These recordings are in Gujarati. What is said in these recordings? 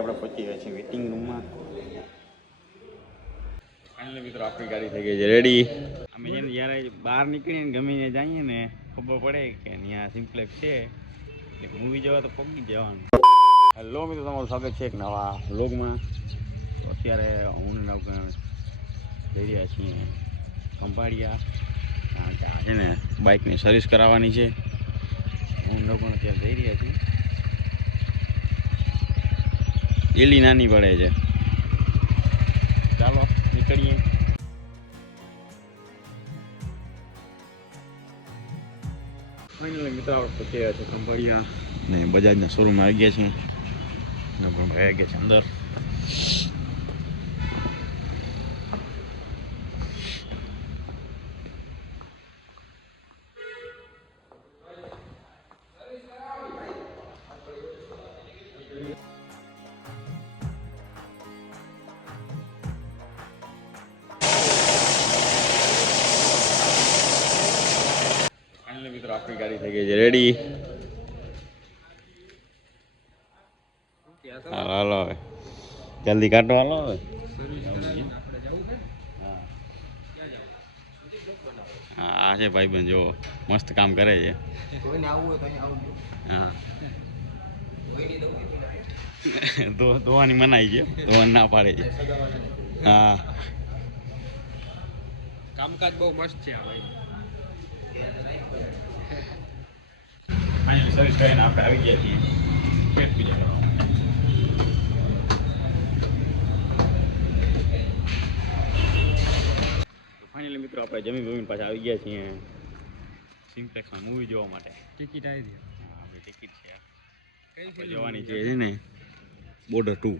આપણે પહોંચી ગયા છીએ વેટિંગ રૂમમાં. ફાઇનલી મિત્રો આપણી ગાડી થઈ ગઈ છે રેડી. અમે જેને જ્યારે બહાર નીકળીએ ને ગમીને જઈએ ને ખબર પડે કે ત્યાં સિમ્પ્લેક્સ છે એટલે મૂવી જવા તો પગી જવાનું. હેલો મિત્રો, તમારું સ્વાગત છે એક નવા વ્લોગમાં. અત્યારે હું ને નવગણ જઈ રહ્યા છીએ ખંભાળિયા, કારણ કે આ છે ને બાઇકની સર્વિસ કરાવવાની છે. હું નવગણ અત્યારે જઈ રહ્યા છીએ. એલી નાની પડે છે. ચાલો નીકળીએ. ફાઇનલી મિત્રો આપણે પહોંચી ગયા છે ખંભાળિયા ને બજાજના શોરૂમ આવી ગયા છે. નવગણ ભાઈ આવી ગયા છે અંદર. મિત્રો આપણી ગાડી થઈ ગઈ છે રેડી. હાલો હાલો હવે જલ્દી કાઢો હાલો હવે. હા છે ભાઈબંધ, જો મસ્ત કામ કરે છે. હા ધોવાની મનાઈ છે, ધોવાની ના પાડે છે. હા કામકાજ બહુ મસ્ત છે આ ભાઈ. સર્વિસ કરીને આપણે આવી ગયા છીએ પેટ પૂજા કરવા. ફાઇનલી મિત્રો આપણે જમીન બમીન પાછા આવી ગયા છીએ સિમ્પ્લેક્સમાં મૂવી જોવા માટે. ટિકિટ આવી ગઈ. હા આપણી ટિકિટ છે. કઈ જવાની છે ને બોર્ડર 2.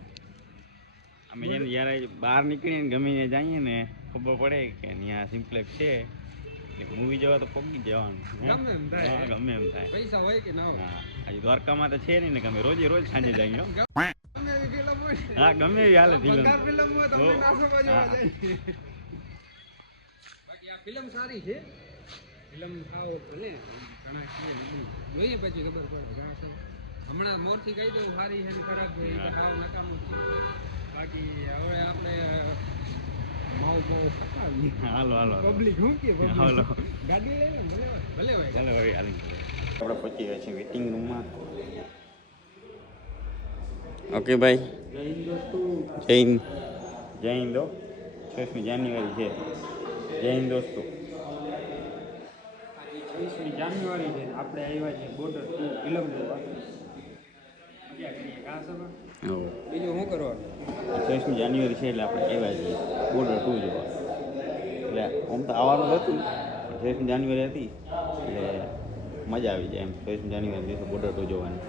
અમે જેને જ્યારે બહાર નીકળીએ ને ગમીને જઈએ ને ખબર પડે કે ત્યાં સિમ્પ્લેક્સ છે એટલે મૂવી જવા તો પગી જવાનું. ગમે એમ થાય. હા ગમે એમ થાય. પૈસા હોય કે ના હોય. હા હજી દ્વારકામાં તો છે નહીં ને, અમે રોજે રોજ સાંજે જઈએ. ગમે એવી ફિલ્મ હોય. હા ગમે એવી હાલે ફિલ્મ. બંગાળ ફિલ્મ હોય તો અમે નાસવા જોવા જાય. બાકી આ ફિલ્મ સારી છે. ફિલ્મ આવો ભલે ઘણા કીએ નહીં જોઈએ પછી ખબર પડે. ઘણા છે હમણાં મોરથી કહી દઉં સારી છે ને ખરાબ છે એ તો હાવ નકામું છે. બાકી હવે આપણે માવ ખપાવી. હાલો હાલો પબ્લિક શું કે હાલો ગાડી લઈને ભલે ભલે હોય. ચાલો હવે હાલી આપણે પહોંચી ગયા છીએ વેટિંગ રૂમમાં. ઓકે ભાઈ, જય હિન્દ દોસ્તો. જય હિન્દ. જય હિન્દ. 6મી જાન્યુઆરી છે. જય હિન્દ દોસ્તો. 20મી જાન્યુઆરી છે. આપણે આવ્યા છીએ બોર્ડર 2 ફિલ્મ જોવા. મજા કરીએ કા સર. બીજું શું કરવાનું? 6મી જાન્યુઆરી છે એટલે આપણે આવ્યા છીએ બોર્ડર 2 જોવા. એટલે આમ તો આવવાનું હતું પણ 6મી જાન્યુઆરી હતી એટલે મજા આવી જાય એમ. 6મી જાન્યુઆરી દિવસે બોર્ડર 2 જોવાની.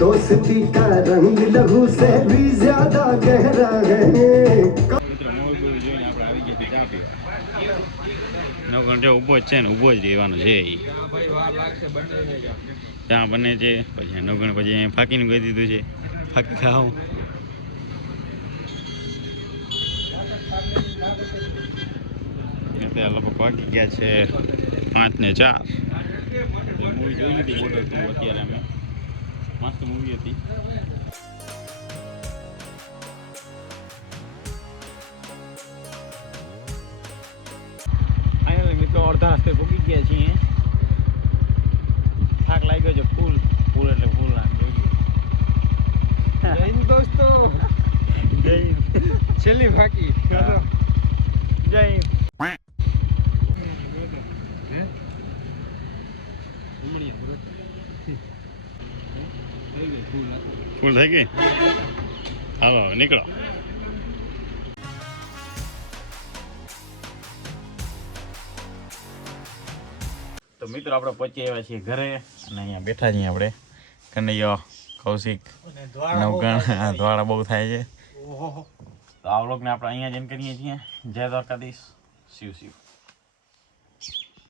दोस्ती का रंग लहू से भी ज्यादा गहरा है. મિત્રો મૂવી જોઈને આપણે આવી ગયા ચા પીવા. નવગણ જો ઊભો જ છે ને, ઊભો જ રહેવાનો છે. ભાઈ વાર લાગશે બંને ચા બને છે પછી નવગણ પછી અહીંયા ફાકીને કહી દીધું છે ફાકી ખાવું. અત્યારે લગભગ વાગી ગયા છે 5:04. મૂવી જોઈ લીધી બોર્ડર 2 અત્યારે અમે. મસ્ત મૂવી હતી. ફાઇનલી મિત્રો અડધા રસ્તે પહોંચી ગયા છીએ. થાક લાગ્યો છે ફૂલ. ફૂલ એટલે ફૂલ આમ જોઈ. જય હિન્દ દોસ્તો. જય હિન્દ. છેલ્લી ફાકી. જય હિન્દ. ફૂલ થઈ ગઈ. હાલો નીકળો. તો મિત્રો આપણે પહોંચી આવ્યા છીએ ઘરે અને અહીંયા બેઠા છીએ આપણે. કનૈયો, કૌશિક, નવગણ. દ્વાળા બહુ થાય છે. તો આ વ્લોગને આપણે અહીંયા જ એન્ડ કરીએ છીએ. જય દ્વારકાધીશ. શિવ શિવ.